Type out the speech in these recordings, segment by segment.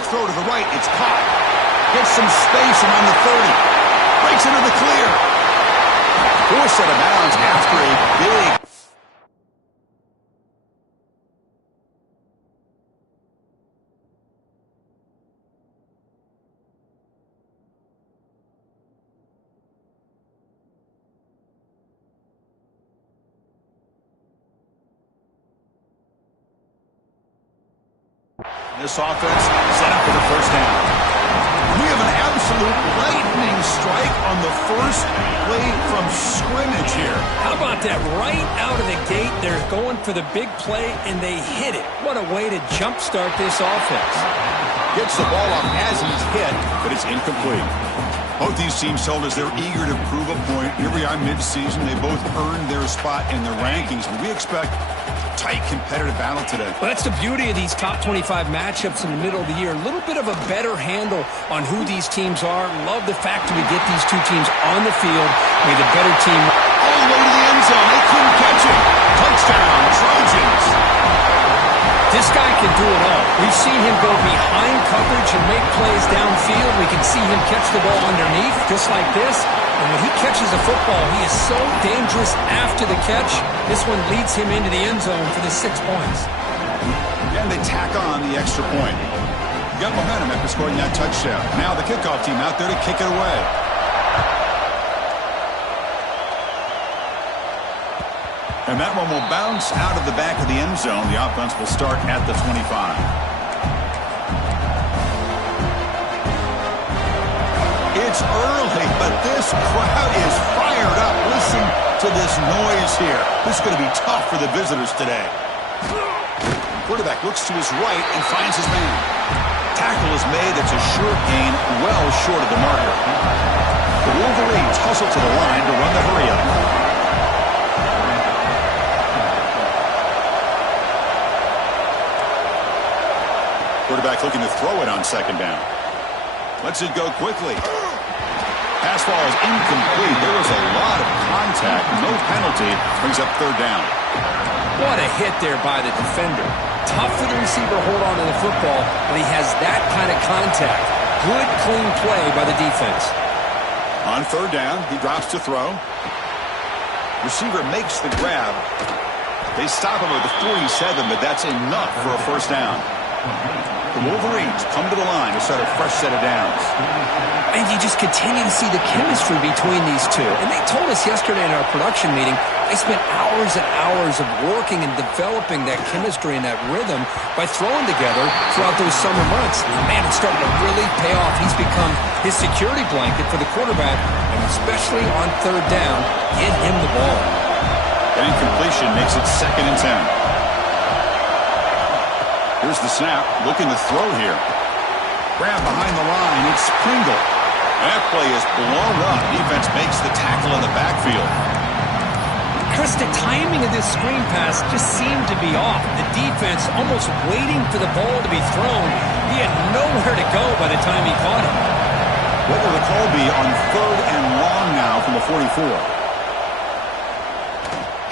Quick throw to the right. It's caught. Gets some space around the 30. Breaks into the clear. Forced out of bounds after a big... This offense set up for the first down. We have an absolute lightning strike on the first play from scrimmage here. How about that? Right out of the gate, they're going for the big play, and they hit it. What a way to jumpstart this offense. Gets the ball off as he's hit, but it's incomplete. Both these teams told us they're eager to prove a point. Here we are mid-season. They both earned their spot in the rankings, but we expect tight competitive battle today. Well, that's the beauty of these top 25 matchups in the middle of the year. A little bit of a better handle on who these teams are. Love the fact that we get these two teams on the field. May the better team all the way to the end zone. They couldn't catch it. Touchdown, Trojans. This guy can do it all. We've seen him go behind coverage and make plays downfield. We can see him catch the ball underneath, just like this. And when he catches a football, he is so dangerous after the catch. This one leads him into the end zone for the 6 points. And they tack on the extra point. Got momentum after scoring that touchdown. Now the kickoff team out there to kick it away. And that one will bounce out of the back of the end zone. The offense will start at the 25. It's early, but this crowd is fired up. Listen to this noise here. This is going to be tough for the visitors today. Quarterback looks to his right and finds his man. Tackle is made. It's a short gain, well short of the marker. The Wolverines hustle to the line to run the hurry-up. Quarterback looking to throw it on second down. Lets it go quickly. Pass ball is incomplete. There was a lot of contact. No penalty. Brings up third down. What a hit there by the defender. Tough for the receiver to hold on to the football, but he has that kind of contact. Good, clean play by the defense. On third down, he drops to throw. Receiver makes the grab. They stop him at the 47, but that's enough for a first down. The Wolverines come to the line to start a fresh set of downs. And you just continue to see the chemistry between these two. And they told us yesterday in our production meeting, they spent hours and hours of working and developing that chemistry and that rhythm by throwing together throughout those summer months. And man, it's starting to really pay off. He's become his security blanket for the quarterback, and especially on third down, get him the ball. That incompletion makes it 2nd and 10. Here's the snap, looking to throw here. Grab behind the line, it's Pringle. That play is blown up. Defense makes the tackle in the backfield. Chris, the timing of this screen pass just seemed to be off. The defense almost waiting for the ball to be thrown. He had nowhere to go by the time he caught it. What will the call be on 3rd and long now from the 44?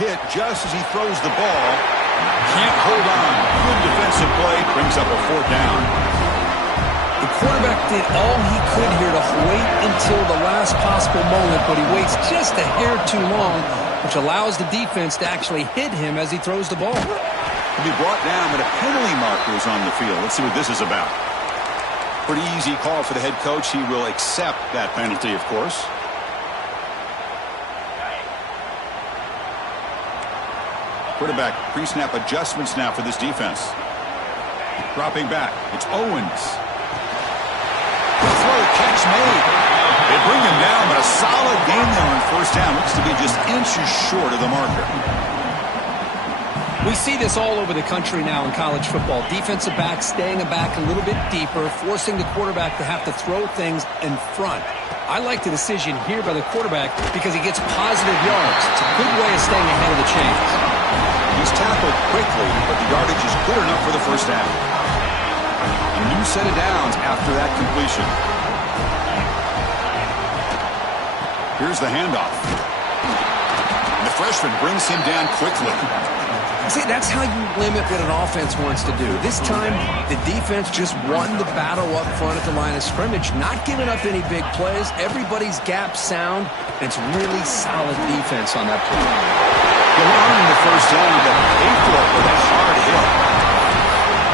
Hit just as he throws the ball. Can't hold on. Good defensive play. Brings up a 4th down. The quarterback did all he could here to wait until the last possible moment, but he waits just a hair too long, which allows the defense to actually hit him as he throws the ball. He'll be brought down, but a penalty marker is on the field. Let's see what this is about. Pretty easy call for the head coach. He will accept that penalty, of course. Quarterback pre-snap adjustments now for this defense. Dropping back. It's Owens. Throw, catch made. They bring him down, but a solid game there on first down. Looks to be just inches short of the marker. We see this all over the country now in college football. Defensive backs staying back a little bit deeper, forcing the quarterback to have to throw things in front. I like the decision here by the quarterback because he gets positive yards. It's a good way of staying ahead of the chains. He's tackled quickly, but the yardage is good enough for the first down. A new set of downs after that completion. Here's the handoff. And the freshman brings him down quickly. See, that's how you limit what an offense wants to do. This time, the defense just won the battle up front at the line of scrimmage, not giving up any big plays. Everybody's gap sound, and it's really solid defense on that play. You're earning the first down, but pay for it with a hard hit.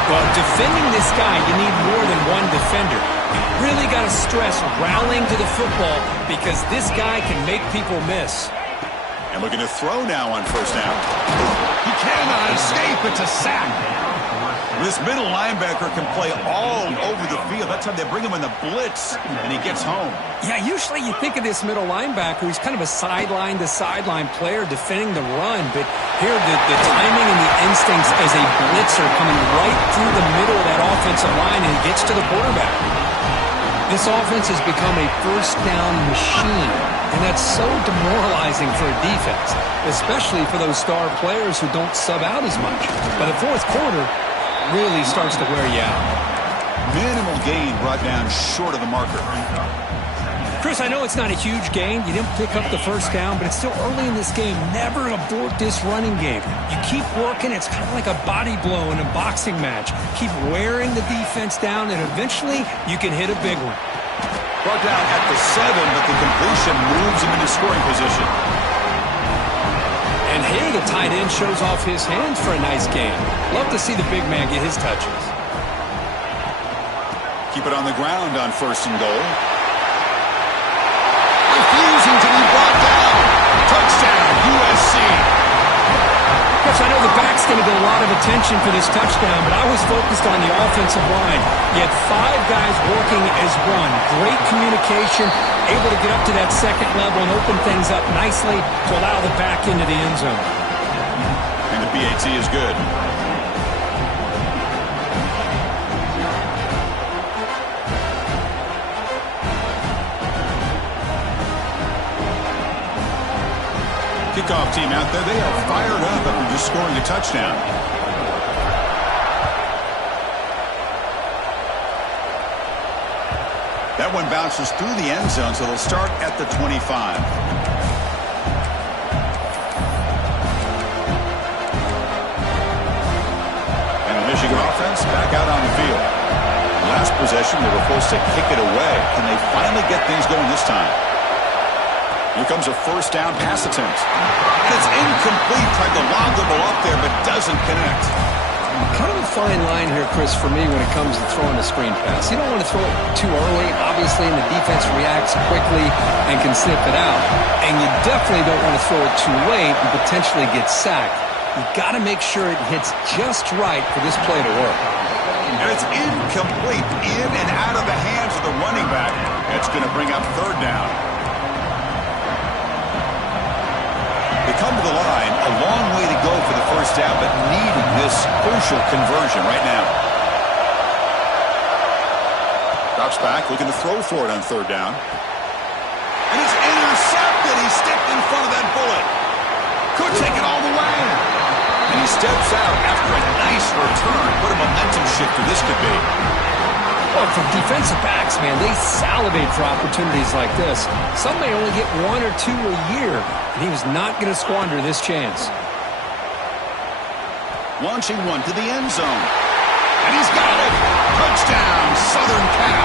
Well, defending this guy, you need more than one defender. You really got to stress rallying to the football because this guy can make people miss. And looking to throw now on first down. He cannot escape. It's a sack. This middle linebacker can play all over the field. That's how they bring him in the blitz, and he gets home. Yeah, usually you think of this middle linebacker, he's kind of a sideline-to-sideline player defending the run, but here the timing and the instincts as a blitzer coming right through the middle of that offensive line, and he gets to the quarterback. This offense has become a first-down machine, and that's so demoralizing for a defense, especially for those star players who don't sub out as much. By the fourth quarter, really starts to wear you out. Minimal gain brought down short of the marker. Chris, I know it's not a huge gain. You didn't pick up the first down, but it's still early in this game. Never abort this running game. You keep working. It's kind of like a body blow in a boxing match. Keep wearing the defense down, and eventually you can hit a big one. Brought down at the 7, but the completion moves him into scoring position. And here the tight end shows off his hands for a nice game. Love to see the big man get his touches. Keep it on the ground on first and goal. Refusing to be brought down. Touchdown, USC. Coach, I know the back's going to get a lot of attention for this touchdown, but I was focused on the offensive line. You had 5 guys working as one. Great communication, able to get up to that second level and open things up nicely to allow the back into the end zone. And the PAT is good. Kickoff team out there, they are fired up after just scoring a touchdown. That one bounces through the end zone, so they'll start at the 25. And the Michigan offense back out on the field. Last possession, they were forced to kick it away. Can they finally get things going this time? Here comes a first down pass attempt. It's incomplete. Tried to lob the ball up there, but doesn't connect. Kind of a fine line here, Chris, for me when it comes to throwing a screen pass. You don't want to throw it too early, obviously, and the defense reacts quickly and can snip it out. And you definitely don't want to throw it too late and potentially get sacked. You've got to make sure it hits just right for this play to work. And it's incomplete. In and out of the hands of the running back. That's going to bring up third down. They come to the line, a long way to go for the first down, but needing this crucial conversion right now. Drops back, looking to throw for it on third down. And it's intercepted. He stepped in front of that bullet. Could take it all the way. And he steps out after a nice return. What a momentum shifter this could be. Well, for defensive backs, man, they salivate for opportunities like this. Some may only get 1 or 2 a year, and he was not going to squander this chance. Launching one to the end zone. And he's got it. Touchdown, Southern Cal.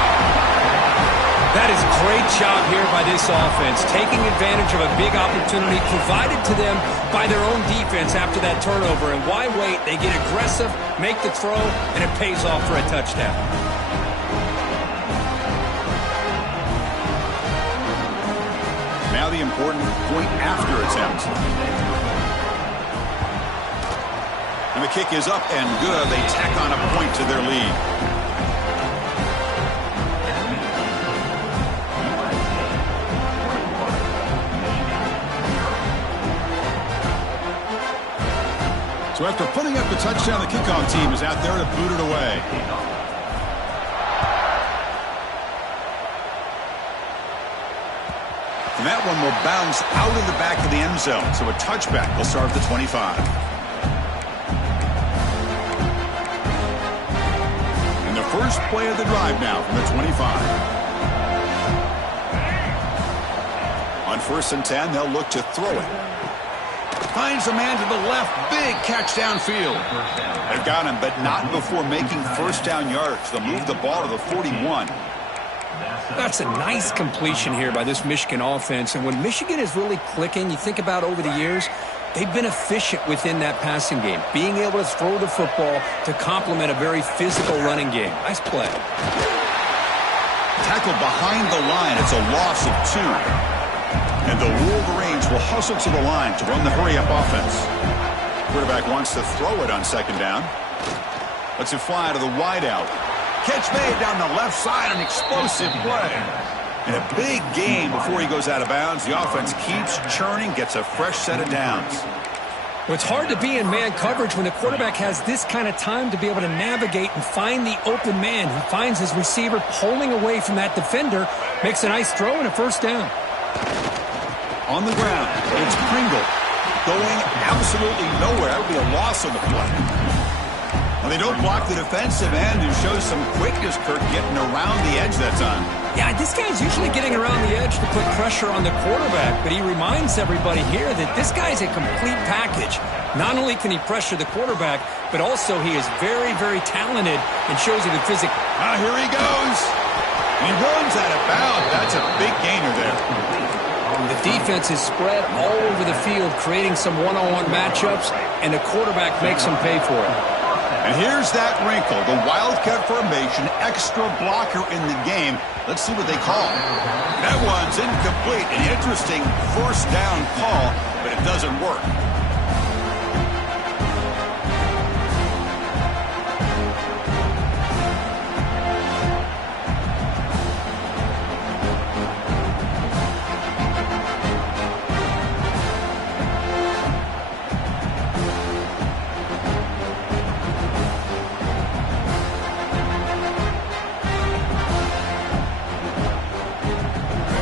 That is a great job here by this offense, taking advantage of a big opportunity provided to them by their own defense after that turnover. And why wait? They get aggressive, make the throw, and it pays off for a touchdown. Now the important point after attempt. And the kick is up and good. They tack on a point to their lead. So after putting up the touchdown, the kickoff team is out there to boot it away. And that one will bounce out of the back of the end zone. So a touchback will start at the 25. And the first play of the drive now from the 25. On 1st and 10, they'll look to throw it. Finds a man to the left. Big catch downfield. They've got him, but not before making first down yards. They'll move the ball to the 41. That's a nice completion here by this Michigan offense. And when Michigan is really clicking, you think about over the years, they've been efficient within that passing game, being able to throw the football to complement a very physical running game. Nice play. Tackled behind the line. It's a loss of 2. And the Wolverines will hustle to the line to run the hurry-up offense. Quarterback wants to throw it on second down. Lets it fly to the wideout. Catch made down the left side, an explosive play. And a big gain before he goes out of bounds. The offense keeps churning, gets a fresh set of downs. Well, it's hard to be in man coverage when the quarterback has this kind of time to be able to navigate and find the open man. He finds his receiver pulling away from that defender, makes a nice throw and a first down. On the ground, it's Pringle going absolutely nowhere. That would be a loss on the play. Well, they don't block the defensive end and show some quickness, Kirk, getting around the edge that time. Yeah, this guy's usually getting around the edge to put pressure on the quarterback, but he reminds everybody here that this guy's a complete package. Not only can he pressure the quarterback, but also he is very, very talented and shows you the physics. Here he goes. And he runs out of bounds. That's a big gainer there. The defense is spread all over the field, creating some one-on-one matchups, and the quarterback makes them pay for it. And here's that wrinkle, the Wildcat formation, extra blocker in the game. Let's see what they call. That one's incomplete. An interesting first down call, but it doesn't work.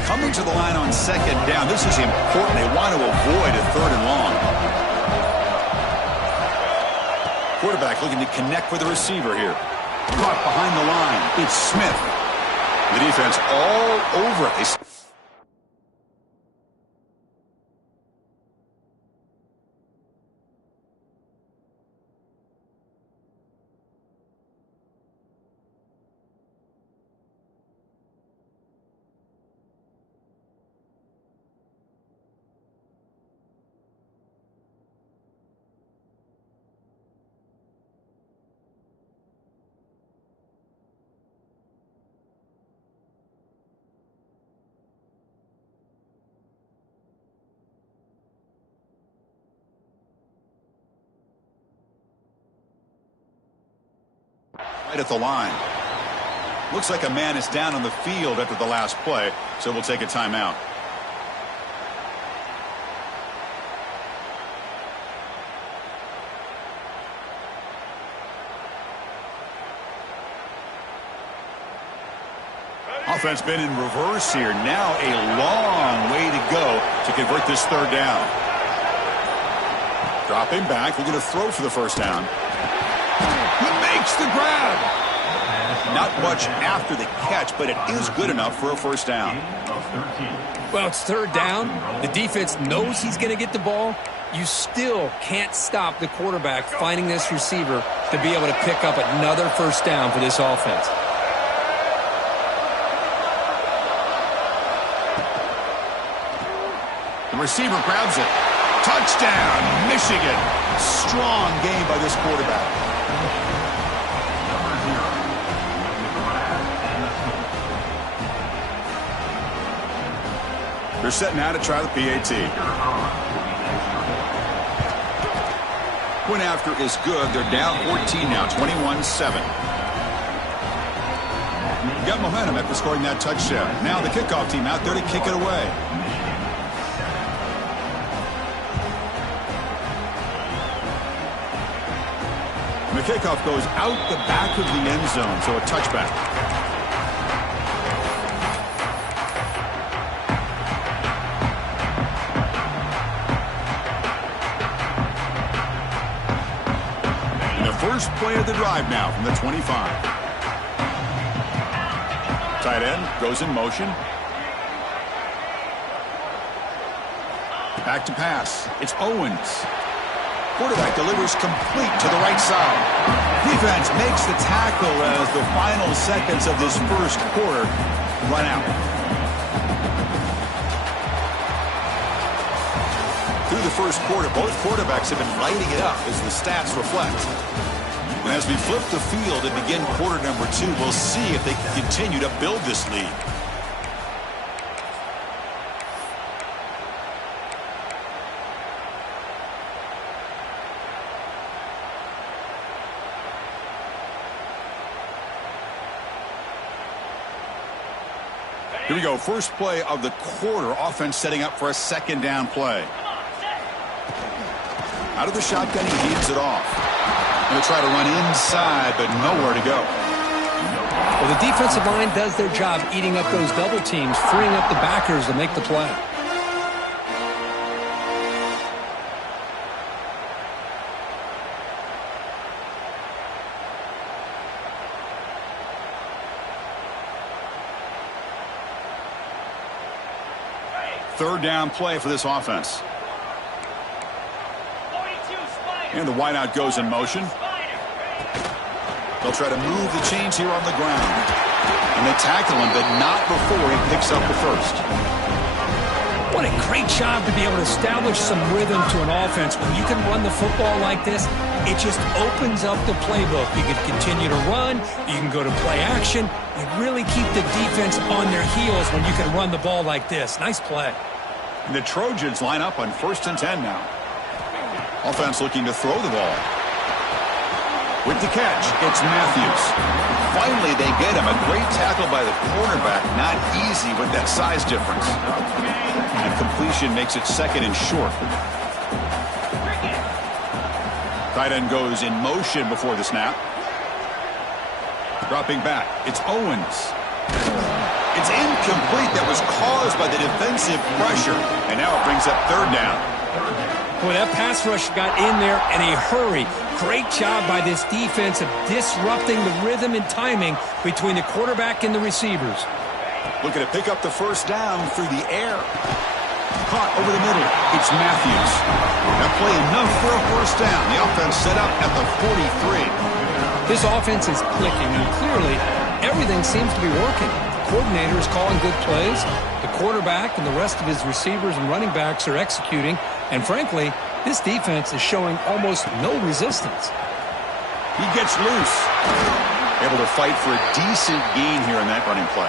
Coming to the line on second down. This is important. They want to avoid a third and long. Quarterback looking to connect with the receiver here. Caught behind the line. It's Smith. The defense all over it. Right at the line. Looks like a man is down on the field after the last play, so we'll take a timeout. Offense been in reverse here. Now a long way to go to convert this third down. Dropping back. We're going to throw for the first down. He makes the grab. Not much after the catch, but it is good enough for a first down. Well, it's third down. The defense knows he's going to get the ball. You still can't stop the quarterback finding this receiver to be able to pick up another first down for this offense. The receiver grabs it. Touchdown, Michigan. Strong game by this quarterback. They're setting out to try the PAT. Point after is good. They're down 14 now, 21-7. Got momentum after scoring that touchdown. Now the kickoff team out there to kick it away. And the kickoff goes out the back of the end zone, so a touchback. First play of the drive now from the 25. Tight end goes in motion. Back to pass. It's Owens. Quarterback delivers complete to the right side. Defense makes the tackle as the final seconds of this first quarter run out. Through the first quarter, both quarterbacks have been lighting it up as the stats reflect. And as we flip the field and begin quarter number 2, we'll see if they can continue to build this lead. Here we go, first play of the quarter. Offense setting up for a second down play. Out of the shotgun, he leads it off. Going to try to run inside, but nowhere to go. Well, the defensive line does their job eating up those double teams, freeing up the backers to make the play. Third down play for this offense. And the wideout goes in motion. They'll try to move the chains here on the ground. And they tackle him, but not before he picks up the first. What a great job to be able to establish some rhythm to an offense. When you can run the football like this, it just opens up the playbook. You can continue to run. You can go to play action. You really keep the defense on their heels when you can run the ball like this. Nice play. And the Trojans line up on 1st and 10 now. Offense looking to throw the ball. With the catch, it's Matthews. Finally, they get him. A great tackle by the cornerback. Not easy with that size difference. And completion makes it second and short. Tight end goes in motion before the snap. Dropping back, it's Owens. It's incomplete. That was caused by the defensive pressure. And now it brings up third down. Boy, that pass rush got in there in a hurry. Great job by this defense of disrupting the rhythm and timing between the quarterback and the receivers. Looking to pick up the first down through the air. Caught over the middle. It's Matthews. That play enough for a first down. The offense set up at the 43. This offense is clicking, and clearly everything seems to be working. The coordinator is calling good plays. The quarterback and the rest of his receivers and running backs are executing. And frankly, this defense is showing almost no resistance. He gets loose. Able to fight for a decent gain here in that running play.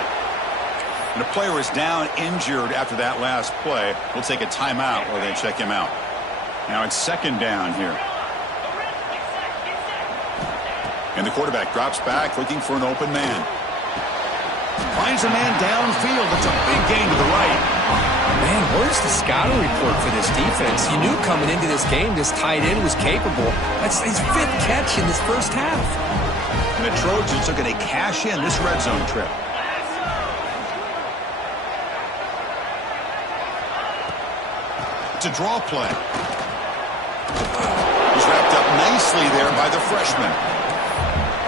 And a player is down injured after that last play. We'll take a timeout while they check him out. Now it's second down here. And the quarterback drops back looking for an open man. Finds a man downfield. It's a big gain to the right. Man, where's the scouting report for this defense? You knew coming into this game this tight end was capable. That's his 5th catch in this first half. And the Trojans are going to cash in this red zone trip. It's a draw play. He's wrapped up nicely there by the freshman.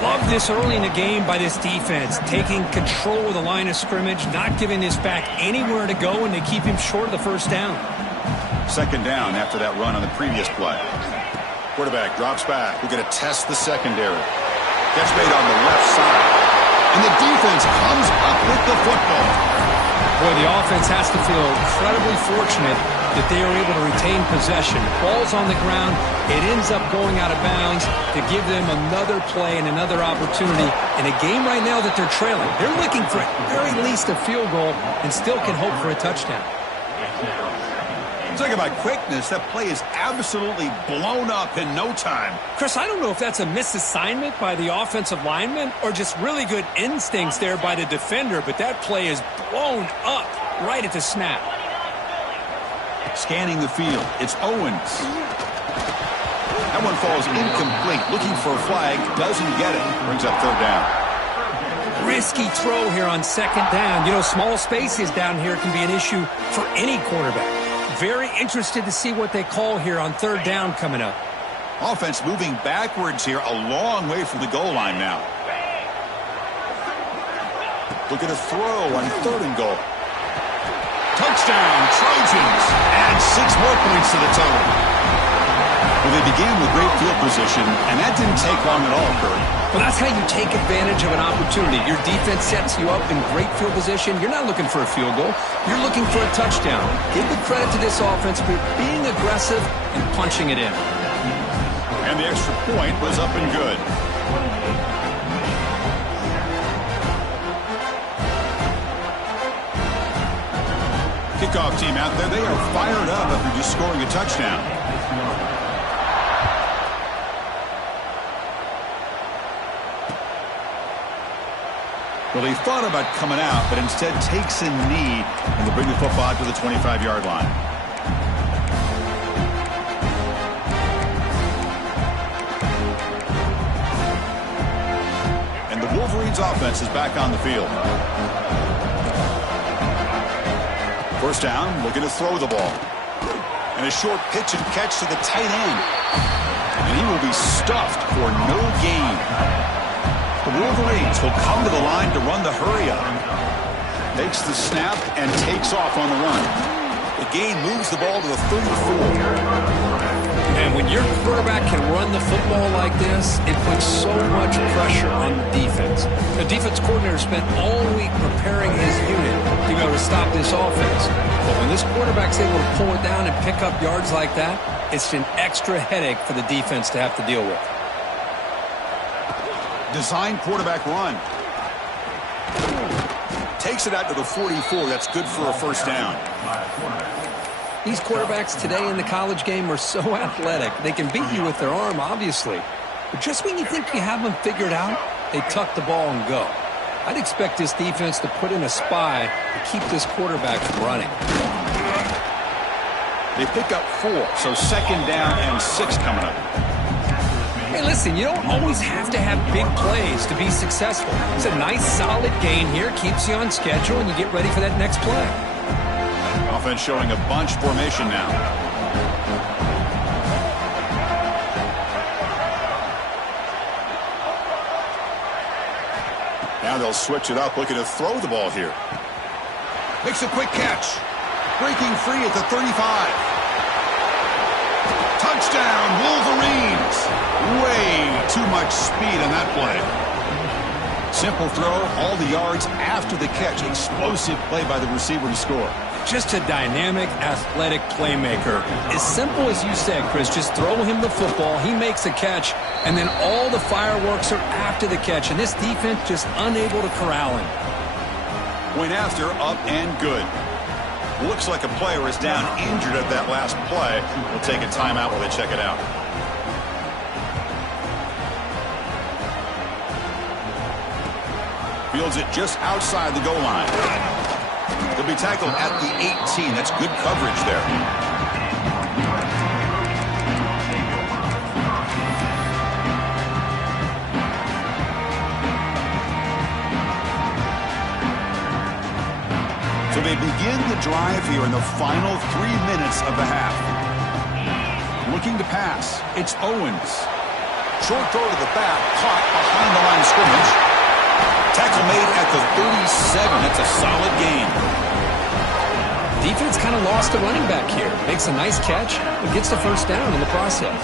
Love this early in the game by this defense, taking control of the line of scrimmage, not giving this back anywhere to go, and they keep him short of the first down. Second down after that run on the previous play. Quarterback drops back. We're going to test the secondary. Catch made on the left side. And the defense comes up with the football. Boy, the offense has to feel incredibly fortunate that they are able to retain possession. Ball's on the ground. It ends up going out of bounds to give them another play and another opportunity in a game right now that they're trailing. They're looking for at very least a field goal and still can hope for a touchdown. Talking about quickness, that play is absolutely blown up in no time. Chris, I don't know if that's a misassignment by the offensive lineman or just really good instincts there by the defender, but that play is blown up right at the snap. Scanning the field, it's Owens. That one falls incomplete. Looking for a flag, doesn't get it. Brings up third down. Risky throw here on second down. You know, small spaces down here can be an issue for any quarterback. Very interested to see what they call here on third down coming up. Offense moving backwards here, a long way from the goal line now. Look at a throw on third and goal. Touchdown, Trojans. Add 6 more points to the total. Well, they began with great field position, and that didn't take long at all, Curry. Well, that's how you take advantage of an opportunity. Your defense sets you up in great field position. You're not looking for a field goal. You're looking for a touchdown. Give the credit to this offense for being aggressive and punching it in. And the extra point was up and good. Kickoff team out there, they are fired up after just scoring a touchdown. Well, he thought about coming out, but instead takes a knee, and they bring the football out to the 25-yard line. And the Wolverines offense is back on the field. First down, looking to throw the ball. And a short pitch and catch to the tight end. And he will be stuffed for no gain. The Wolverines will come to the line to run the hurry up. Makes the snap and takes off on the run. The gain moves the ball to the 34. And when your quarterback can run the football like this, it puts so much pressure on the defense. The defense coordinator spent all week preparing his unit to be able to stop this offense. But when this quarterback's able to pull it down and pick up yards like that, it's an extra headache for the defense to have to deal with. Design quarterback run. Takes it out to the 44. That's good for a first down. These quarterbacks today in the college game are so athletic. They can beat you with their arm, obviously. But just when you think you have them figured out, they tuck the ball and go. I'd expect this defense to put in a spy to keep this quarterback from running. They pick up 4, so second down and 6 coming up. Hey, listen, you don't always have to have big plays to be successful. It's a nice, solid gain here, keeps you on schedule, and you get ready for that next play. Offense showing a bunch formation now. Now they'll switch it up, looking to throw the ball here. Makes a quick catch. Breaking free at the 35. Touchdown, Wolverines. Way too much speed on that play. Simple throw, all the yards after the catch. Explosive play by the receiver to score. Just a dynamic, athletic playmaker. As simple as you said, Chris, just throw him the football, he makes a catch, and then all the fireworks are after the catch, and this defense just unable to corral him. Went after, up and good. Looks like a player is down injured at that last play. We'll take a timeout while they check it out. Fields it just outside the goal line. He'll be tackled at the 18. That's good coverage there. So they begin the drive here in the final 3 minutes of the half. Looking to pass. It's Owens. Short throw to the back. Caught behind the line of scrimmage. Tackle made at the 37. That's a solid gain. Defense kind of lost a running back here. Makes a nice catch, but gets the first down in the process.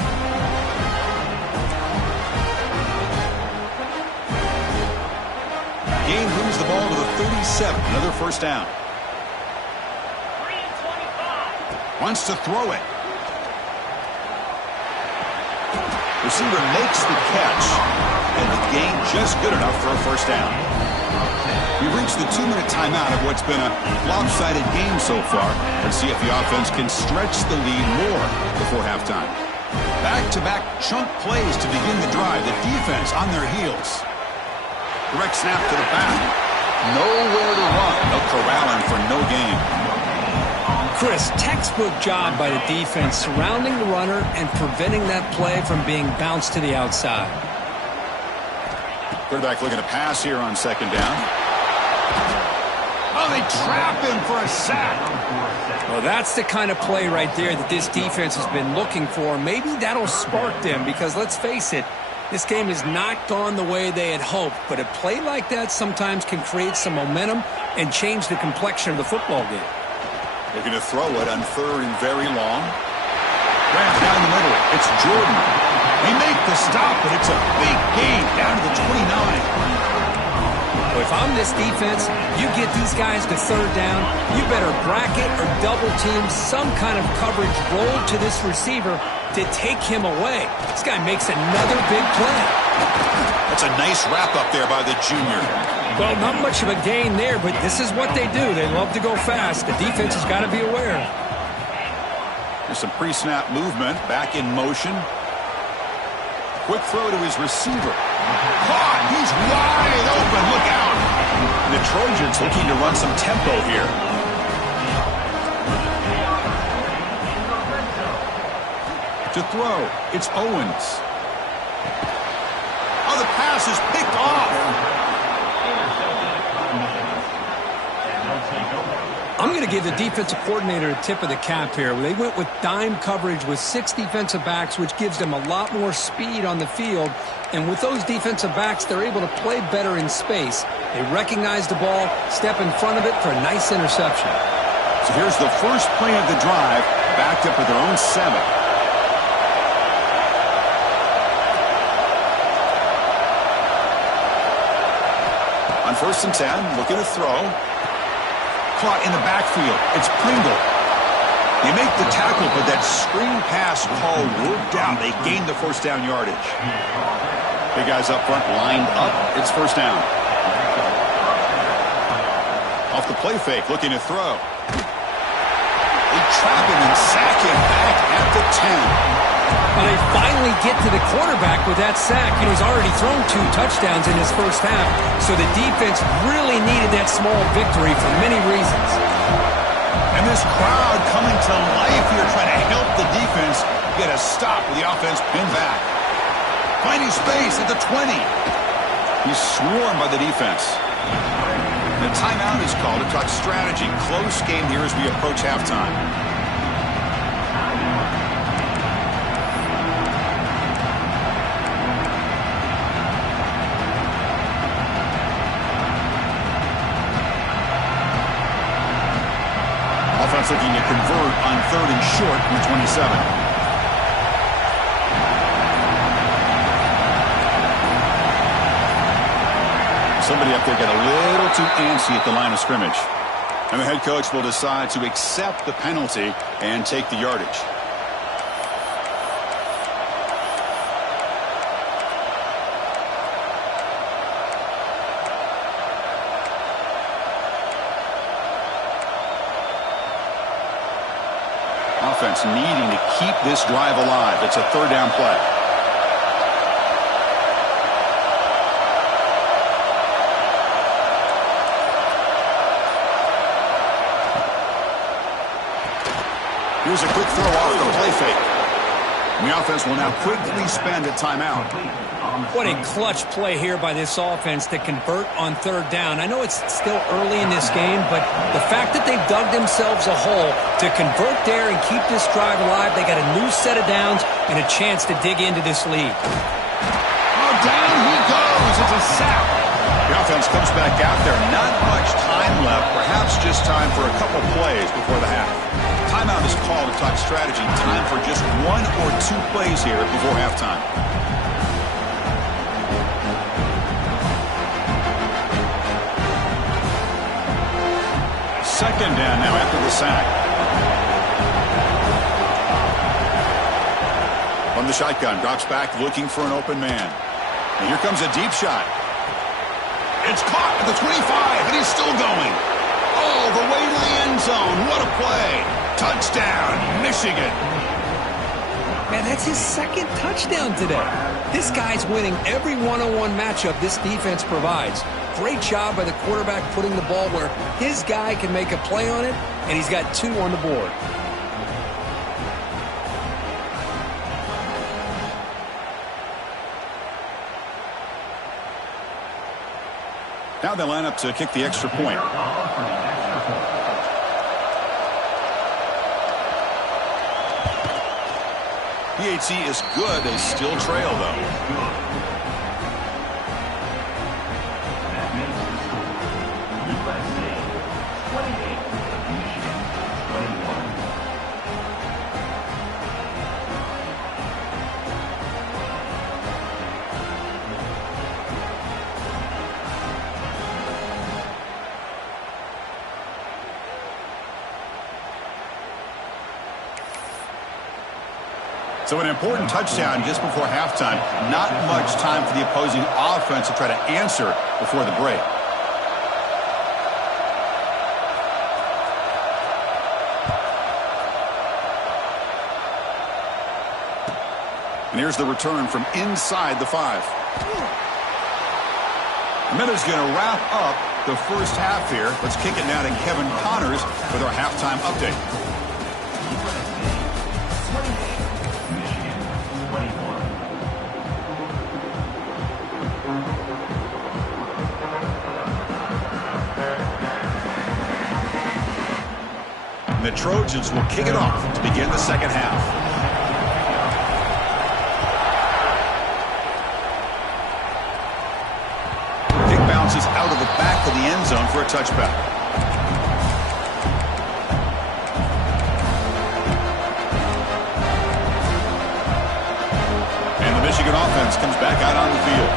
Gain moves the ball to the 37. Another first down. Wants to throw it. Receiver makes the catch, and the gain just good enough for a first down. We've reached the 2-minute timeout of what's been a lopsided game so far. Let's see if the offense can stretch the lead more before halftime. Back-to-back chunk plays to begin the drive. The defense on their heels. Direct snap to the back. Nowhere to run. No corralling for no gain. Chris, textbook job by the defense surrounding the runner and preventing that play from being bounced to the outside. Quarterback looking to pass here on second down. Oh, they trap him for a sack. Well, that's the kind of play right there that this defense has been looking for. Maybe that'll spark them because, let's face it, this game has not gone the way they had hoped. But a play like that sometimes can create some momentum and change the complexion of the football game. Looking to throw it on 3rd and very long. Grant down the middle. It's Jordan. They make the stop, but it's a big gain down to the 29. If I'm this defense, you get these guys to 3rd down, you better bracket or double team some kind of coverage roll to this receiver to take him away. This guy makes another big play. That's a nice wrap up there by the junior. Well, not much of a gain there, but this is what they do. They love to go fast. The defense has got to be aware. There's some pre-snap movement, back in motion. Quick throw to his receiver. Caught! He's wide open. Look out! The Trojans looking to run some tempo here. To throw, it's Owens. Oh, the pass is picked off. I'm going to give the defensive coordinator a tip of the cap here. They went with dime coverage with 6 defensive backs, which gives them a lot more speed on the field. And with those defensive backs, they're able to play better in space. They recognize the ball, step in front of it for a nice interception. So here's the first play of the drive, backed up with their own 7. On 1st and 10, looking to throw. Caught in the backfield. It's Pringle. They make the tackle, but that screen pass call worked out. They gained the 1st down yardage. Big guys up front lined up. It's 1st down. Off the play fake, looking to throw. They trap him and sack him back at the 10. Well, they finally get to the quarterback with that sack. You know, he's already thrown 2 touchdowns in his first half, so the defense really needed that small victory for many reasons. And this crowd coming to life here, trying to help the defense get a stop with the offense pinned back. Finding space at the 20. He's swarmed by the defense. The timeout is called to talk strategy. Close game here as we approach halftime. Offense looking to convert on 3rd and short from the 27. Somebody up there got a little too antsy at the line of scrimmage. And the head coach will decide to accept the penalty and take the yardage. Offense needing to keep this drive alive. It's a 3rd down play. Here's a quick throw off the play fake. And the offense will now quickly spend a timeout. What a clutch play here by this offense to convert on 3rd down. I know it's still early in this game, but the fact that they've dug themselves a hole to convert there and keep this drive alive, they got a new set of downs and a chance to dig into this lead. Oh, down he goes. It's a sack. The offense comes back out there. Not much time left. Perhaps just time for a couple plays before the half. Timeout is called to talk strategy. Time for just 1 or 2 plays here before halftime. Second down now after the sack. From the shotgun, drops back looking for an open man. And here comes a deep shot. It's caught at the 25, and he's still going. All the way to the end zone. What a play. Touchdown, Michigan. Man, that's his 2nd touchdown today. This guy's winning every one-on-one matchup this defense provides. Great job by the quarterback putting the ball where his guy can make a play on it, and he's got 2 on the board. Now they line up to kick the extra point. PAT is good. They still trail, though. So an important touchdown just before halftime. Not much time for the opposing offense to try to answer before the break. And here's the return from inside the 5. Miller's going to wrap up the first half here. Let's kick it now to Kevin Connors with our halftime update. And the Trojans will kick it off to begin the second half. Bounces out of the back of the end zone for a touchback. And the Michigan offense comes back out on the field.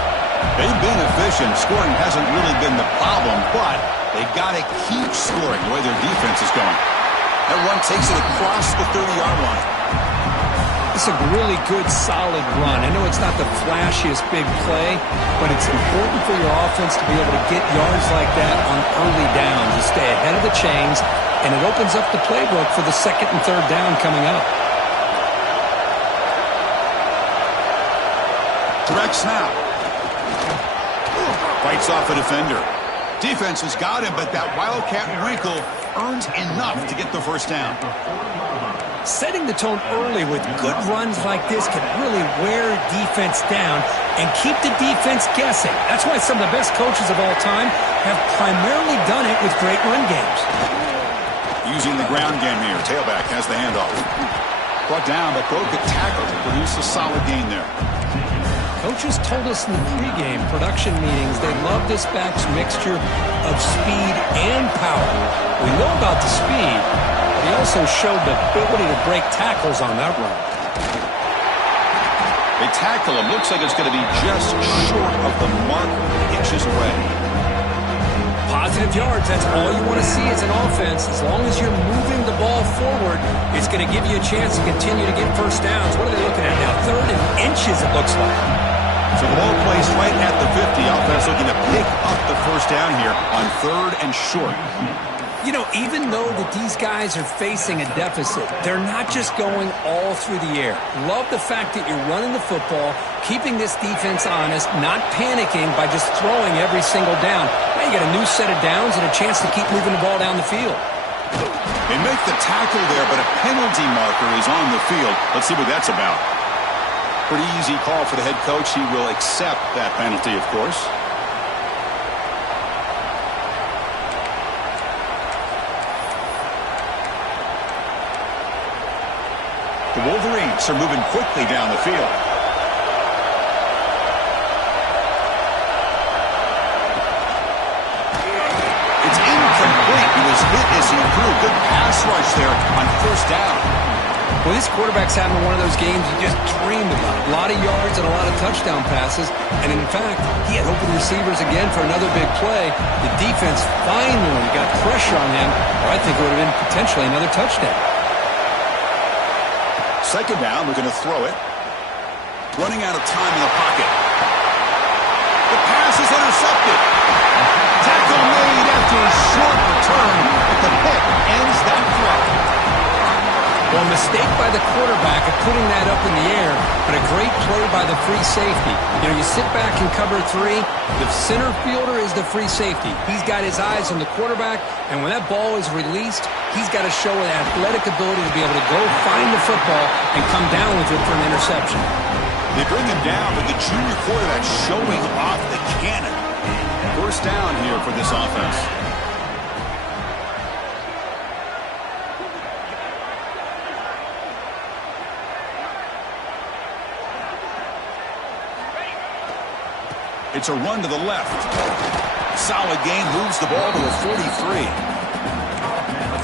They've been efficient. Scoring hasn't really been the problem, but they got to keep scoring the way their defense is going. That run takes it across the 30-yard line. It's a really good, solid run. I know it's not the flashiest big play, but it's important for your offense to be able to get yards like that on early downs. You stay ahead of the chains, and it opens up the playbook for the second and third down coming up. Direct snap. Fights off a defender. Defense has got him, but that Wildcat wrinkle earns enough to get the first down. Setting the tone early with good runs like this can really wear defense down and keep the defense guessing. That's why some of the best coaches of all time have primarily done it with great run games. Using the ground game here. Tailback has the handoff. Brought down, but broke a tackle to produce a solid gain there. Coaches told us in the pregame production meetings they love this back's mixture of speed and power. We know about the speed. He also showed the ability to break tackles on that run. They tackle him. Looks like it's going to be just short of the mark, inches away. Positive yards, that's all you want to see as an offense. As long as you're moving the ball forward, it's going to give you a chance to continue to get first downs. What are they looking at now? 3rd and inches, it looks like. So the ball plays right at the 50. Offense looking to pick up the first down here on 3rd and short. You know, even though that these guys are facing a deficit, they're not just going all through the air. Love the fact that you're running the football, keeping this defense honest, not panicking by just throwing every single down. Now you got a new set of downs and a chance to keep moving the ball down the field. They make the tackle there, but a penalty marker is on the field. Let's see what that's about. Pretty easy call for the head coach. He will accept that penalty, of course. The Wolverines are moving quickly down the field. It's incomplete. He was hit as he threw. Good pass rush there on first down. Well, this quarterback's having one of those games you just dreamed about. A lot of yards and a lot of touchdown passes. And in fact, he had open receivers again for another big play. The defense finally got pressure on him, or I think it would have been potentially another touchdown. Second down, we're going to throw it. Running out of time in the pocket. The pass is intercepted. Tackle made after a short return, but the pick ends that threat. Well, a mistake by the quarterback of putting that up in the air, but a great play by the free safety. You know, you sit back and cover 3. The center fielder is the free safety. He's got his eyes on the quarterback, and when that ball is released, he's got to show an athletic ability to be able to go find the football and come down with it for an interception. They bring him down, but the junior quarterback showing off the cannon. First down here for this offense. It's a run to the left. Solid gain, moves the ball to the 43.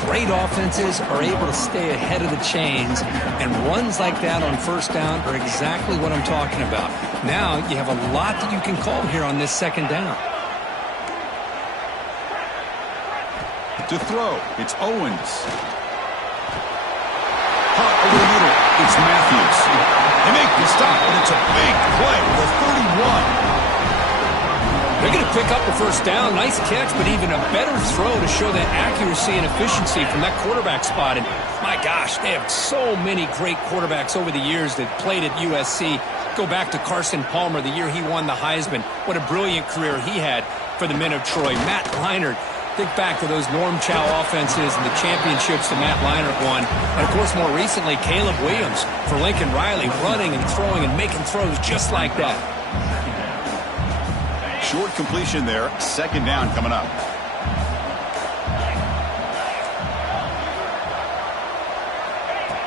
Great offenses are able to stay ahead of the chains, and runs like that on first down are exactly what I'm talking about. Now you have a lot that you can call here on this second down. To throw, it's Owens. Caught over the middle, it's Matthews. They make the stop, and it's a big play with 31. They're going to pick up a first down. Nice catch, but even a better throw to show that accuracy and efficiency from that quarterback spot. And my gosh, they have so many great quarterbacks over the years that played at USC. Go back to Carson Palmer, the year he won the Heisman. What a brilliant career he had for the men of Troy. Matt Leinart. Think back to those Norm Chow offenses and the championships that Matt Leinart won. And, of course, more recently, Caleb Williams for Lincoln Riley, running and throwing and making throws just like that. Short completion there. Second down coming up.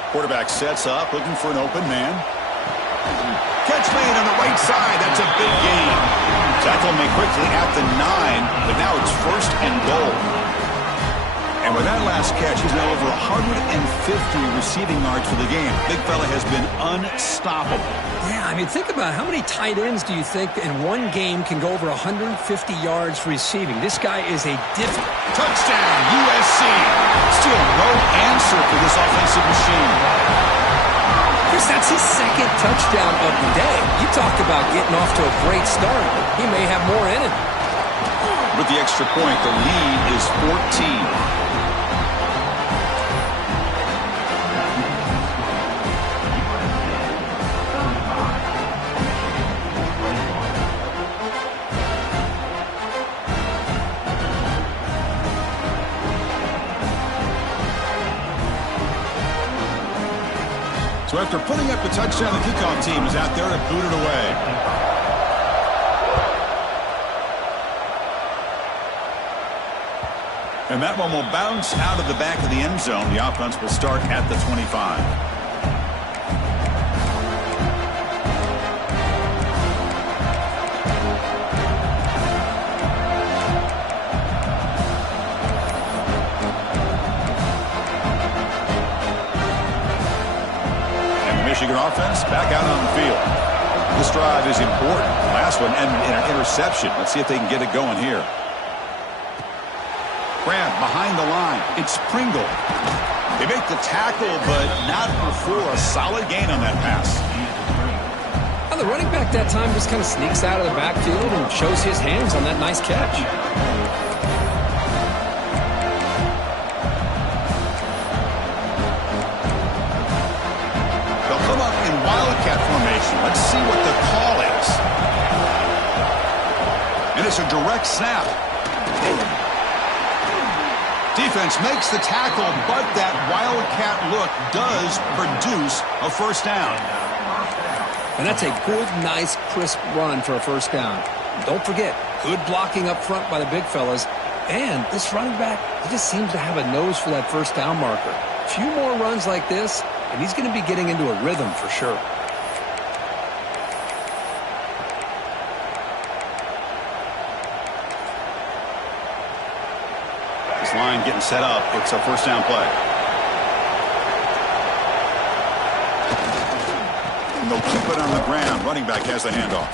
Quarterback sets up, looking for an open man. Catch made on the right side. That's a big gain. Tackle made quickly at the 9, but now it's first and goal. And with that last catch, he's now over 150 receiving yards for the game. Big fella has been unstoppable. Yeah, I mean, think about how many tight ends do you think in one game can go over 150 yards receiving? This guy is a different. Touchdown, USC. Still no answer for this offensive machine. Chris, that's his second touchdown of the day. You talk about getting off to a great start. He may have more in him. With the extra point, the lead is 14. So after putting up the touchdown, the kickoff team is out there to boot it away. And that one will bounce out of the back of the end zone. The offense will start at the 25. Michigan offense back out on the field. This drive is important. Last one ended in an interception. Let's see if they can get it going here. Grab behind the line. It's Pringle. They make the tackle, but not before a solid gain on that pass. Well, the running back that time just kind of sneaks out of the backfield and shows his hands on that nice catch. Wildcat formation. Let's see what the call is. And it's a direct snap. Defense makes the tackle, but that Wildcat look does produce a first down. And that's a good, nice, crisp run for a first down. Don't forget, good blocking up front by the big fellas. And this running back, he just seems to have a nose for that first down marker. A few more runs like this, and he's going to be getting into a rhythm for sure. This line getting set up. It's a first down play. And they'll keep it on the ground. Running back has the handoff.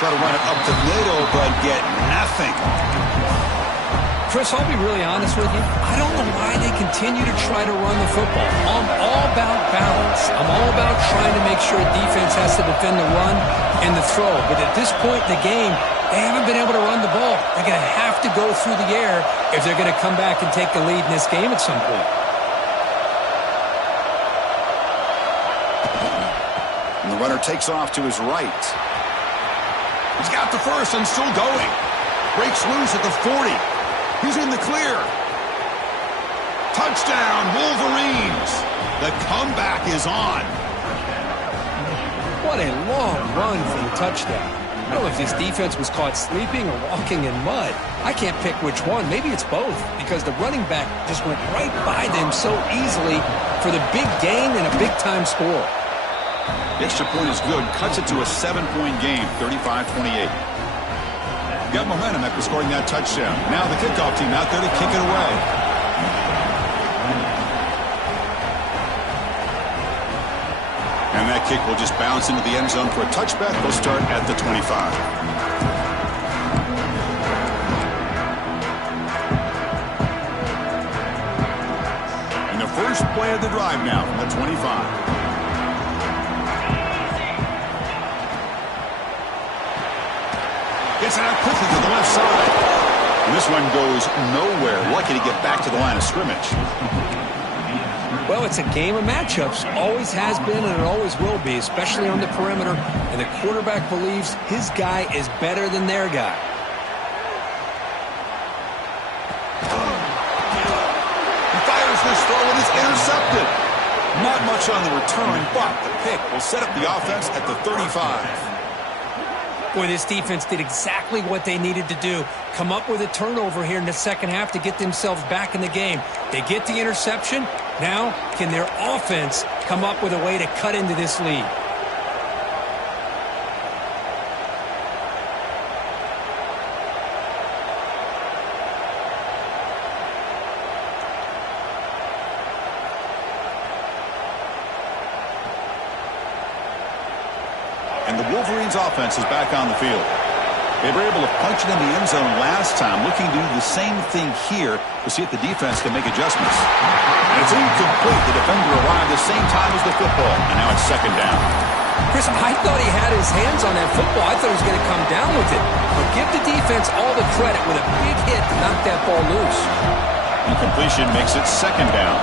Try to run it up the middle, but get nothing. Chris, I'll be really honest with you. I don't know why they continue to try to run the football. I'm all about balance. I'm all about trying to make sure defense has to defend the run and the throw. But at this point in the game, they haven't been able to run the ball. They're going to have to go through the air if they're going to come back and take the lead in this game at some point. And the runner takes off to his right. He's got the first and still going. Breaks loose at the 40. He's in the clear. Touchdown, Wolverines. The comeback is on. What a long run for the touchdown. I don't know if this defense was caught sleeping or walking in mud. I can't pick which one. Maybe it's both, because the running back just went right by them so easily for the big gain and a big-time score. The extra point is good. Cuts it to a 7-point game, 35-28. Got momentum after scoring that touchdown. Now the kickoff team out there to kick it away. And that kick will just bounce into the end zone for a touchback. They'll start at the 25. And the first play of the drive now from the 25. Gets it out quickly to the left side. And this one goes nowhere. Lucky to get back to the line of scrimmage. Well, it's a game of matchups. Always has been and it always will be, especially on the perimeter. And the quarterback believes his guy is better than their guy. He fires this throw and it's intercepted. Not much on the return, but the pick will set up the offense at the 35. Boy, this defense did exactly what they needed to do. Come up with a turnover here in the second half to get themselves back in the game. They get the interception. Now, can their offense come up with a way to cut into this lead? And the Wolverines offense is back on the field. They were able to punch it in the end zone last time, looking to do the same thing here to see if the defense can make adjustments. And it's incomplete. The defender arrived the same time as the football, and now it's second down. Chris, I thought he had his hands on that football. I thought he was going to come down with it. But give the defense all the credit with a big hit to knock that ball loose. Incompletion makes it second down.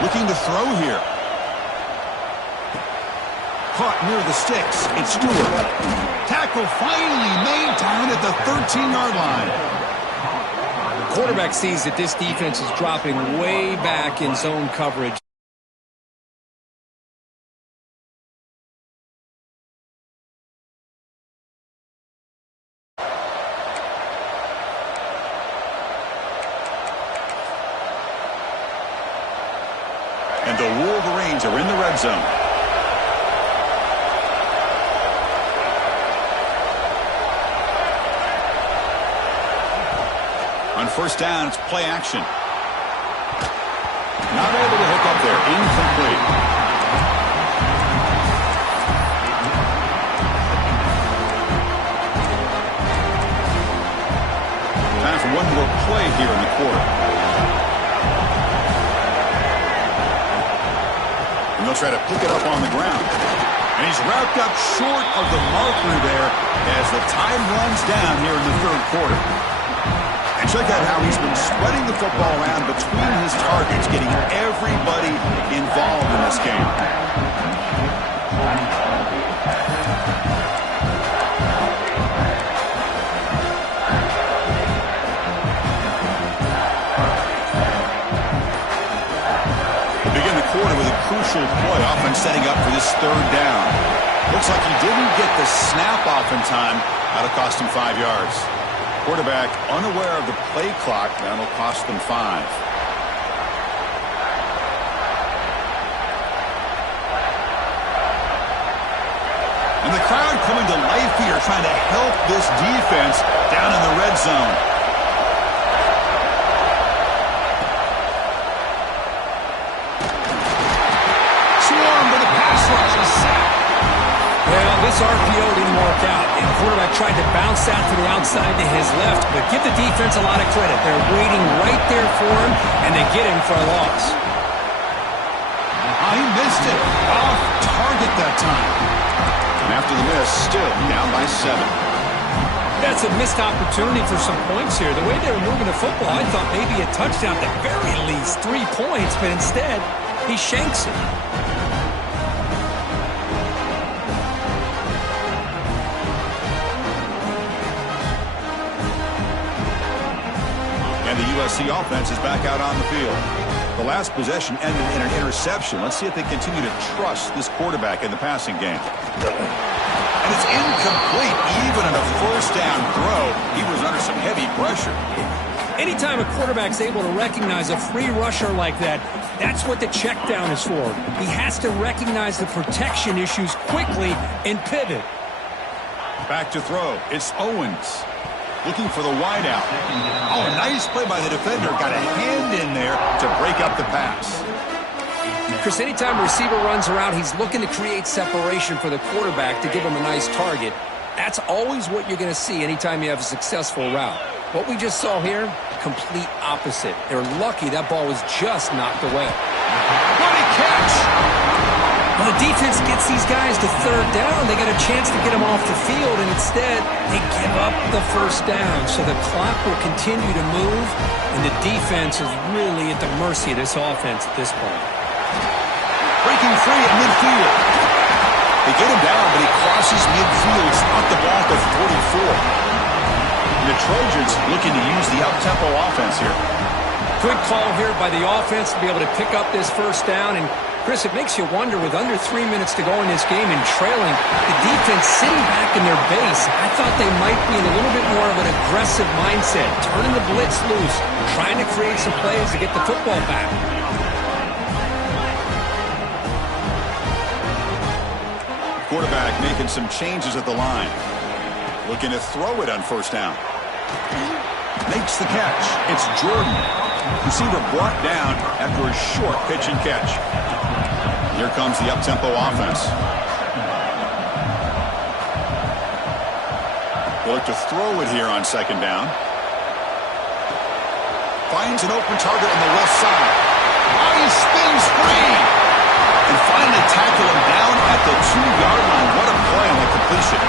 Looking to throw here. Caught near the sticks. It's Stewart. Tackle finally made down at the 13-yard line. The quarterback sees that this defense is dropping way back in zone coverage. And the Wolverines are in the red zone. On first down, it's play action. Not able to hook up there. Incomplete. Time for one more play here in the quarter. And they'll try to pick it up on the ground. And he's wrapped up short of the marker there as the time runs down here in the third quarter. And check out how he's been spreading the football around between his targets, getting everybody involved in this game. We'll begin the quarter with a crucial play, often setting up for this third down. Looks like he didn't get the snap off in time. That'll cost him 5 yards. Quarterback unaware of the play clock. That'll cost them 5. And the crowd coming to life here, trying to help this defense down in the red zone. Swarm with a pass rush and sack. Well, this RPO didn't work out. And the quarterback tried to bounce that to the outside to his left, but give the defense a lot of credit. They're waiting right there for him, and they get him for a loss. He missed it. Off target that time. And after the miss, still down by 7. That's a missed opportunity for some points here. The way they were moving the football, I thought maybe a touchdown, at the very least 3 points, but instead, he shanks it. And the USC offense is back out on the field. The last possession ended in an interception. Let's see if they continue to trust this quarterback in the passing game. And it's incomplete. Even on a first down throw, he was under some heavy pressure. Anytime a quarterback's able to recognize a free rusher like that, that's what the check down is for. He has to recognize the protection issues quickly and pivot. Back to throw. It's Owens. Looking for the wideout. Oh, nice play by the defender. Got a hand in there to break up the pass. Chris, anytime a receiver runs around, he's looking to create separation for the quarterback to give him a nice target. That's always what you're going to see anytime you have a successful route. What we just saw here, complete opposite. They're lucky that ball was just knocked away. What a catch! Well, the defense gets these guys to third down. They get a chance to get them off the field, and instead they give up the first down. So the clock will continue to move, and the defense is really at the mercy of this offense at this point. Breaking free at midfield. They get him down, but he crosses midfield, spot the ball at the 44. And the Trojans looking to use the up-tempo offense here. Good call here by the offense to be able to pick up this first down. And, Chris, it makes you wonder, with under 3 minutes to go in this game and trailing, the defense sitting back in their base, I thought they might be in a little bit more of an aggressive mindset, turning the blitz loose, trying to create some plays to get the football back. Quarterback making some changes at the line. Looking to throw it on first down. Makes the catch. It's Jordan. Receiver brought down after a short pitch and catch. Here comes the up-tempo offense. They look to throw it here on second down. Finds an open target on the left side. Oh, he spins free. And finally tackle him down at the 2-yard line. What a play on that completion.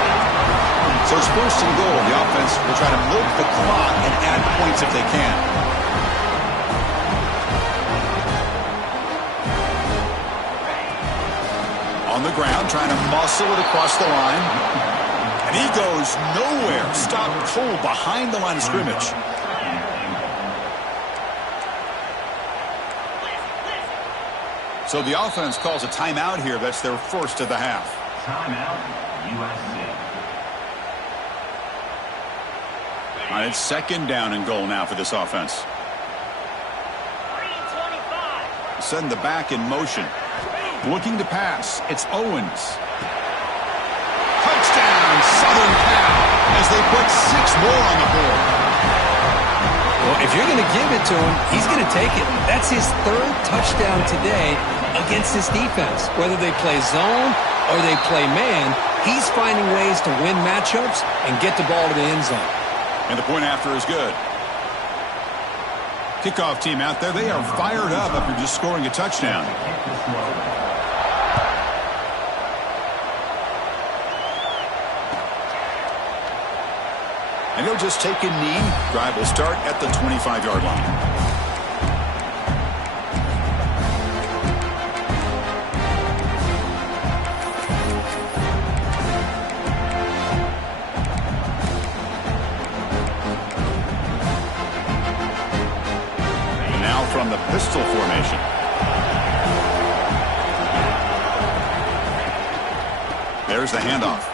So it's first and goal. The offense will try to milk the clock and add points if they can. On the ground, trying to muscle it across the line. And he goes nowhere. Stopped cold behind the line of scrimmage. So the offense calls a timeout here. That's their first of the half. Timeout, USC. All right, it's second down and goal now for this offense. Send the back in motion. Looking to pass. It's Owens. Touchdown, Southern Cal, as they put 6 more on the board. Well, if you're going to give it to him, he's going to take it. That's his 3rd touchdown today against this defense. Whether they play zone or they play man, he's finding ways to win matchups and get the ball to the end zone. And the point after is good. Kickoff team out there, they are fired up after just scoring a touchdown. And he'll just take a knee. Drive will start at the 25-yard line. From the pistol formation. There's the handoff.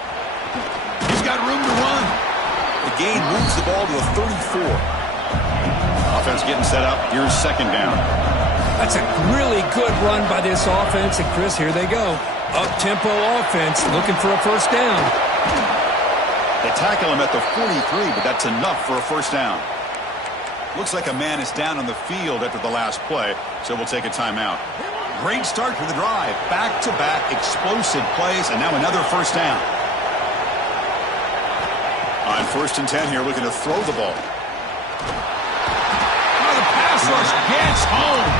He's got room to run. The gain moves the ball to the 34. Offense getting set up. Here's second down. That's a really good run by this offense. And, Chris, here they go. Up-tempo offense looking for a first down. They tackle him at the 43, but that's enough for a first down. Looks like a man is down on the field after the last play, so we'll take a timeout. Great start to the drive. Back-to-back explosive plays, and now another first down. On 1st and 10 here, looking to throw the ball. Oh, the pass rush gets home.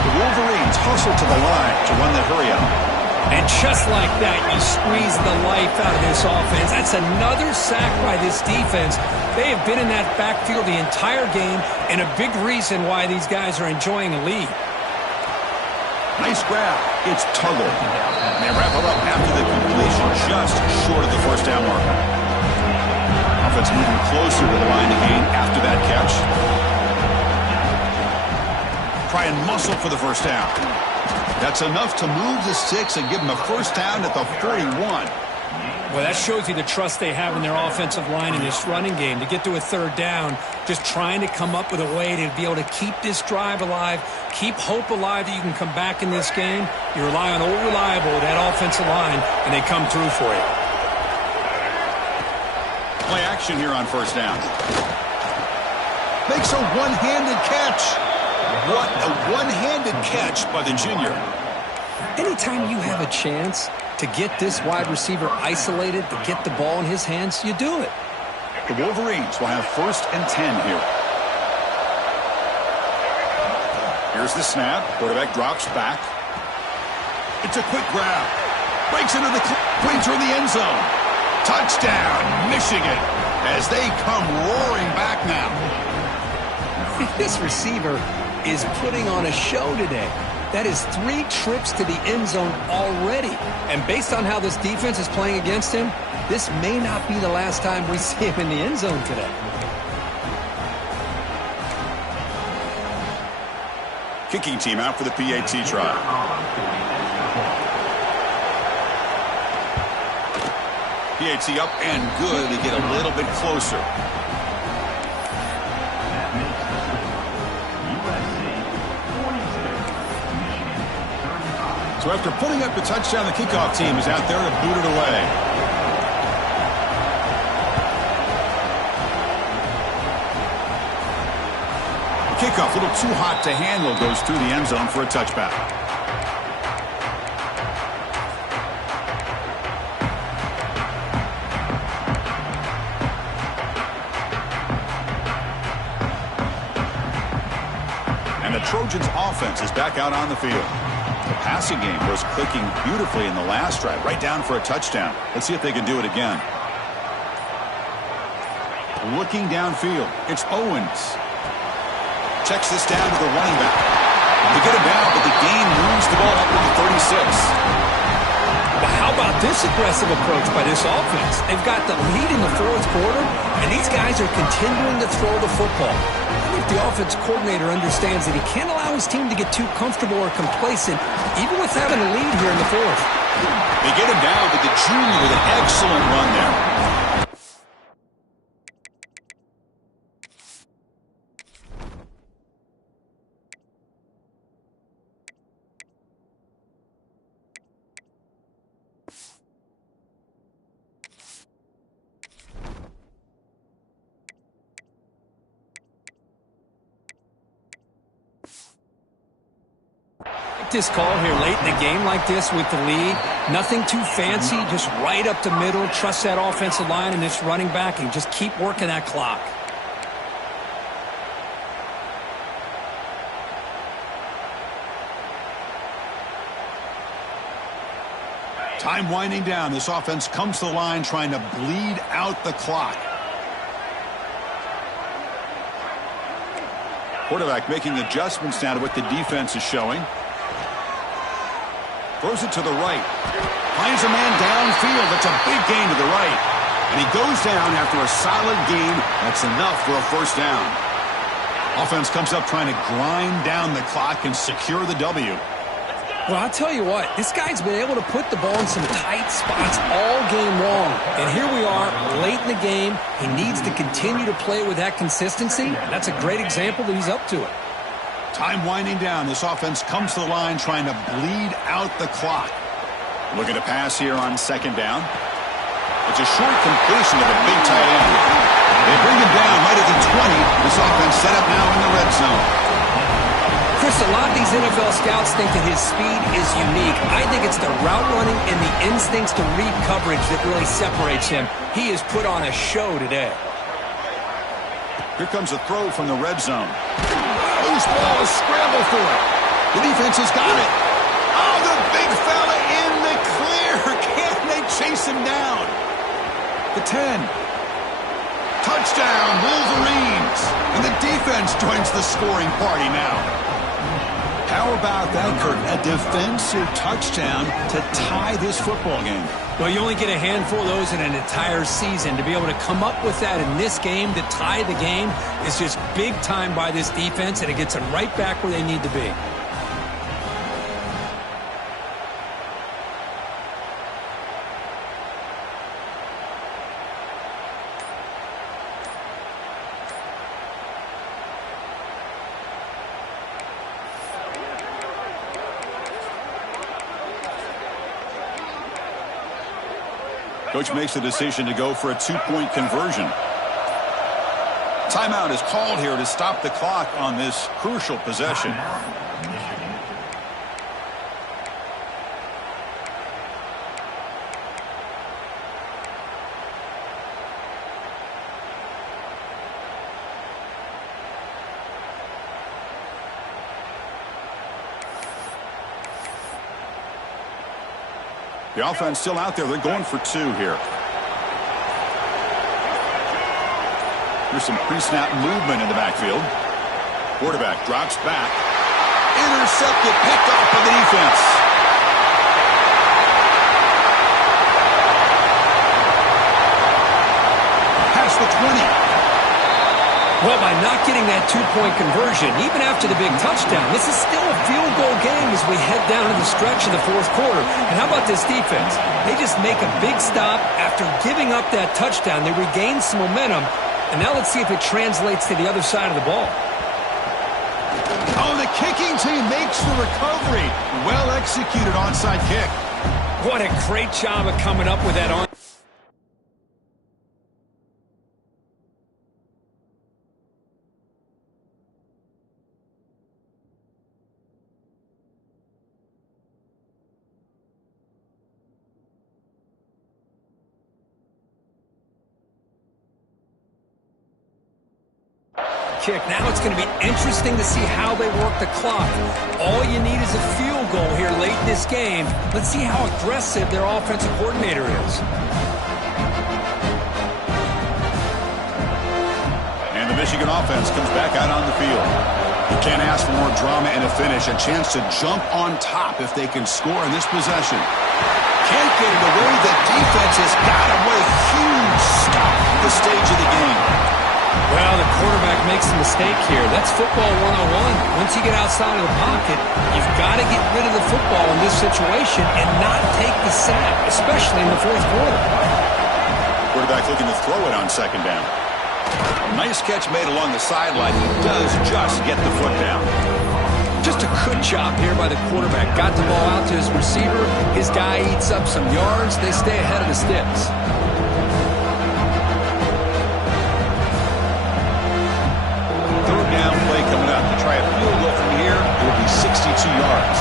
The Wolverines hustle to the line to run the hurry out. And just like that, you squeeze the life out of this offense. That's another sack by this defense. They have been in that backfield the entire game, and a big reason why these guys are enjoying a lead. Nice grab. It's Tuggle. And they wrap it up after the completion, just short of the first down marker. Offense moving closer to the line to gain after that catch. Try and muscle for the first down. That's enough to move the sticks and give them a first down at the 41. Well, that shows you the trust they have in their offensive line in this running game. To get to a third down, just trying to come up with a way to be able to keep this drive alive, keep hope alive that you can come back in this game. You rely on old reliable, that offensive line, and they come through for you. Play action here on first down. Makes a one-handed catch. What a one-handed catch by the junior. Anytime you have a chance to get this wide receiver isolated, to get the ball in his hands, you do it. The Wolverines will have 1st and 10 here. Here's the snap. Quarterback drops back. It's a quick grab. Breaks into the cleats in the end zone. Touchdown, Michigan, as they come roaring back now. This receiver is putting on a show today. That is 3 trips to the end zone already. And based on how this defense is playing against him, this may not be the last time we see him in the end zone today. Kicking team out for the PAT try. PAT up and good. They get a little bit closer. That makes the score USC 46, Michigan 35. So after putting up the touchdown, the kickoff team is out there to boot it away. The kickoff, a little too hot to handle, goes through the end zone for a touchback. Trojans offense is back out on the field. The passing game was clicking beautifully in the last drive, right down for a touchdown. Let's see if they can do it again. Looking downfield, it's Owens. Checks this down to the running back. They get him down, but the gain moves the ball up to the 36. But how about this aggressive approach by this offense? They've got the lead in the fourth quarter, and these guys are continuing to throw the football. I think the offense coordinator understands that he can't allow his team to get too comfortable or complacent, even with having a lead here in the fourth. They get him down, but the junior with an excellent run there. This call here late in the game like this with the lead, nothing too fancy, just right up the middle. Trust that offensive line and this running back and just keep working that clock. Time winding down. This offense comes to the line trying to bleed out the clock. Quarterback making adjustments now to what the defense is showing. Throws it to the right. Finds a man downfield. That's a big gain to the right. And he goes down after a solid gain. That's enough for a first down. Offense comes up trying to grind down the clock and secure the W. Well, I'll tell you what, this guy's been able to put the ball in some tight spots all game long. And here we are, late in the game. He needs to continue to play with that consistency. That's a great example that he's up to it. Time winding down. This offense comes to the line trying to bleed out the clock. Looking to pass here on second down. It's a short completion to the big tight end. They bring him down right at the 20. This offense set up now in the red zone. Chris, a lot of these NFL scouts think that his speed is unique. I think it's the route running and the instincts to read coverage that really separates him. He has put on a show today. Here comes a throw from the red zone. Loose ball, a scramble for it. The defense has got it. Oh, the big fella in the clear. Can they chase him down? The 10. Touchdown, Wolverines. And the defense joins the scoring party now. How about that, Kurt? A defensive touchdown to tie this football game. Well, you only get a handful of those in an entire season. To be able to come up with that in this game to tie the game is just big time by this defense, and it gets them right back where they need to be. Coach makes the decision to go for a two-point conversion. Timeout is called here to stop the clock on this crucial possession. The offense still out there. They're going for 2 here. Here's some pre-snap movement in the backfield. Quarterback drops back. Intercepted, picked off by the defense. Past the 20. Well, by not getting that 2-point conversion, even after the big touchdown, this is still a field goal game as we head down to the stretch of the fourth quarter. And how about this defense? They just make a big stop after giving up that touchdown. They regain some momentum. And now let's see if it translates to the other side of the ball. Oh, the kicking team makes the recovery. Well executed onside kick. What a great job of coming up with that on. Kick. Now it's going to be interesting to see how they work the clock. All you need is a field goal here late in this game. Let's see how aggressive their offensive coordinator is. And the Michigan offense comes back out on the field. You can't ask for more drama and a finish. A chance to jump on top if they can score in this possession. Can't get it away. The defense has got him. What a huge stop at the stage of the game. Well, the quarterback makes a mistake here. That's football 101. Once you get outside of the pocket, you've got to get rid of the football in this situation and not take the sack, especially in the fourth quarter. Quarterback looking to throw it on second down. Nice catch made along the sideline. He does just get the foot down. Just a good job here by the quarterback. Got the ball out to his receiver. His guy eats up some yards. They stay ahead of the sticks. Down play coming up. To try a field goal from here, it will be 62 yards.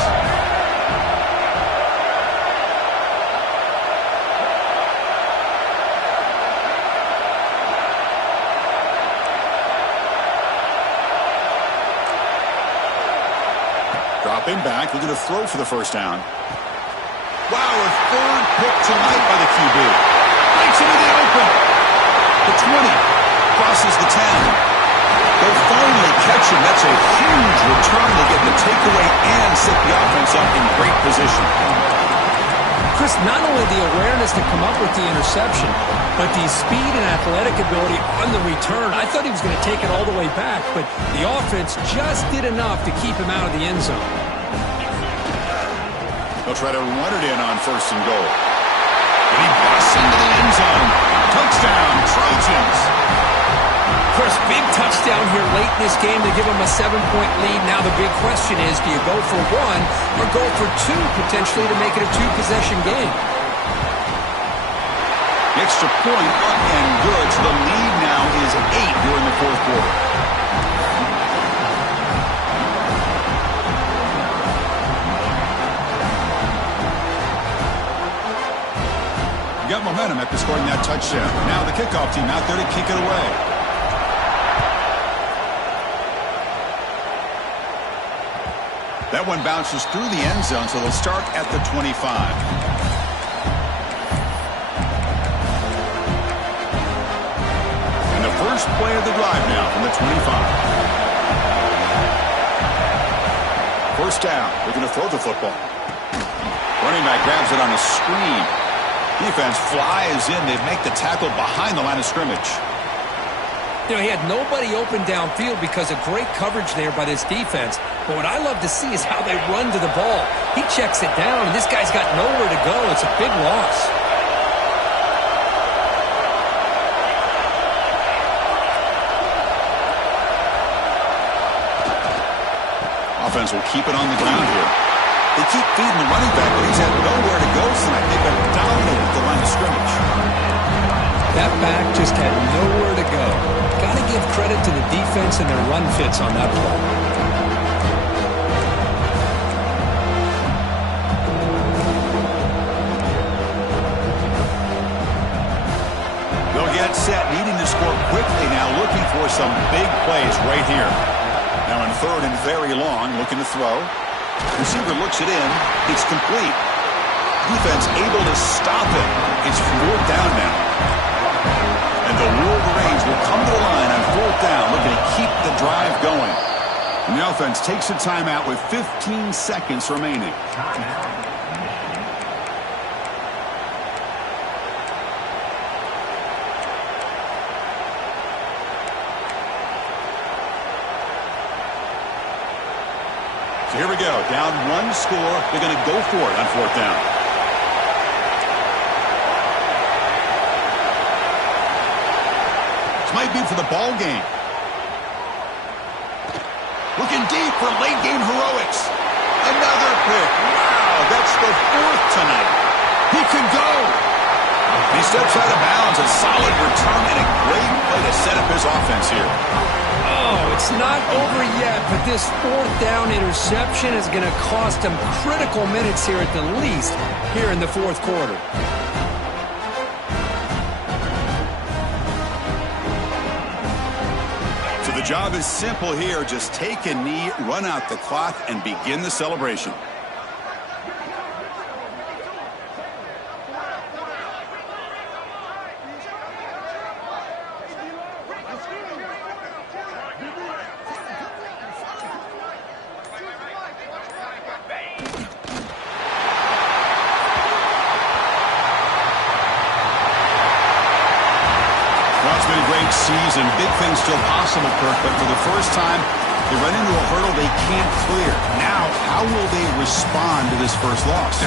Dropping back, looking to throw for the first down. Wow, a third pick tonight by the QB. Breaks into the open. The 20 crosses the 10. They'll finally catch him. That's a huge return to get the takeaway and set the offense up in great position. Chris, not only the awareness to come up with the interception, but the speed and athletic ability on the return. I thought he was going to take it all the way back, but the offense just did enough to keep him out of the end zone. They'll try to run it in on first and goal. And he busts into the end zone. Touchdown, Trojans. Chris, big touchdown here late in this game to give them a 7-point lead. Now the big question is, do you go for 1 or go for 2 potentially to make it a 2-possession game? Extra point up and good. So the lead now is 8 here in the fourth quarter. You got momentum after scoring that touchdown. Now the kickoff team out there to kick it away. That one bounces through the end zone, so they'll start at the 25. And the first play of the drive now from the 25. First down. They're going to throw the football. Running back grabs it on a screen. Defense flies in. They make the tackle behind the line of scrimmage. You know, he had nobody open downfield because of great coverage there by this defense. But what I love to see is how they run to the ball. He checks it down, and this guy's got nowhere to go. It's a big loss. Offense will keep it on the ground here. They keep feeding the running back, but he's had nowhere to go tonight. They've been dominated at the line of scrimmage. That back just had nowhere to go. Got to give credit to the defense and their run fits on that play. They'll get set, needing to score quickly now, looking for some big plays right here. Now in third and very long, looking to throw. Receiver looks it in. It's complete. Defense able to stop him. It's 4th down now. And the Wolverines will come to the line on 4th down, looking to keep the drive going. And the offense takes a timeout with 15 seconds remaining. So here we go. Down 1 score. They're going to go for it on 4th down. This might be for the ball game. Looking deep for late-game heroics. Another pick. Wow, that's the 4th tonight. He could go. He steps out of bounds. A solid return and a great play to set up his offense here. Oh, it's not over yet, but this 4th down interception is going to cost him critical minutes here at the least here in the 4th quarter. So the job is simple here. Just take a knee, run out the clock, and begin the celebration. It's been a great season. Big things still possible, Kirk, but for the first time, they run into a hurdle they can't clear. Now, how will they respond to this first loss?